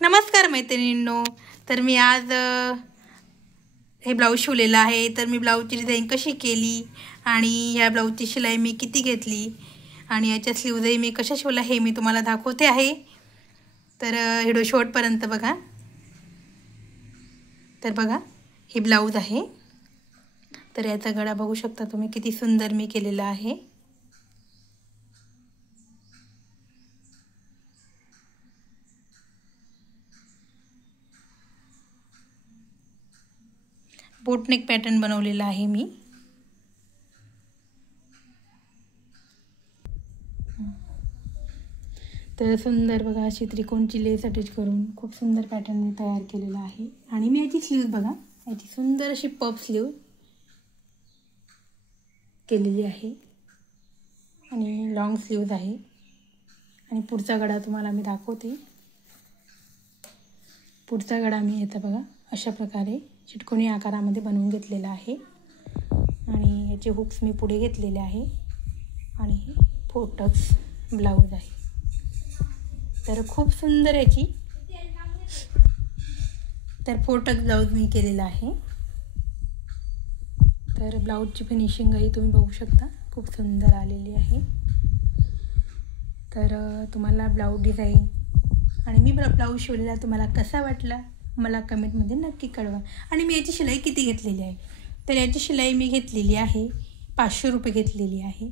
नमस्कार मैत्रिणींनो, तर मी आज हे ब्लाऊज शिवलेलं आहे। तर मी ब्लाऊजची डिझाईन कशी केली आणि ह्या ब्लाऊजची शिलाई मी किती घेतली आणि याच्या स्लीव्हजही मी कशा शिवल्या हे मी तुम्हाला दाखवते आहे। तर व्हिडिओ शेवटपर्यंत बघा। तर बघा, हे ब्लाऊज आहे। तर याचा गळा बघू शकता तुम्ही, किती सुंदर मी केलेला आहे। बोटनेक पॅटर्न बनवलेला आहे मी। तर सुंदर बघा, अशी त्रिकोणची लेस अटॅच करून खूप सुंदर पॅटर्न मी तयार केलेला आहे। आणि मी याची स्लीव्ह बघा, याची सुंदर अशी पफ स्लीव्ह केलेली आहे आणि लॉंग स्लीव्ज आहे। आणि पुढचा गळा तुम्हाला मी दाखवते। पुढचा गळा मी याचा बघा अशा प्रकारे चिटकोनी आकारामध्ये बनवून घेतलेला आहे आणि याचे हुक्स मी पुढे घेतलेले आहे आणि हे फोटक्स ब्लाऊज आहे। तर खूप सुंदर याची फोटक्स ब्लाऊज मी केलेला आहे। तर ब्लाऊजची फिनिशिंगही तुम्ही बघू शकता, खूप सुंदर आलेली आहे। तर तुम्हाला ब्लाऊज डिझाईन आणि मी ब्लाऊज शिवलेला तुम्हाला कसा वाटला मला कमेंटमध्ये नक्की कळवा। आणि मी याची शिलाई किती घेतलेली आहे, तर याची शिलाई मी घेतलेली आहे 500 रुपये घेतलेली आहे।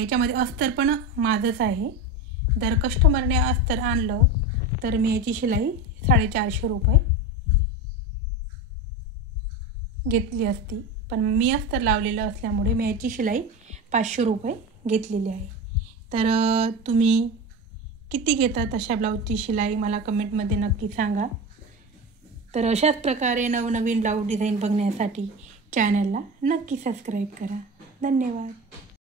याच्यामध्ये अस्तर पण माझंच आहे। जर कस्टमरने अस्तर आणलं तर मी याची शिलाई 450 रुपये घेतली असती, पण मी अस्तर लावलेलं असल्यामुळे मी याची शिलाई 500 रुपये घेतलेली आहे। तर तुम्ही किती घेतात अशा ब्लाऊजची शिलाई मला कमेंटमध्ये नक्की सांगा। तर अशाच प्रकारे नवनवीन ब्लाऊज डिझाईन बघण्यासाठी चॅनलला नक्की सबस्क्राईब करा। धन्यवाद।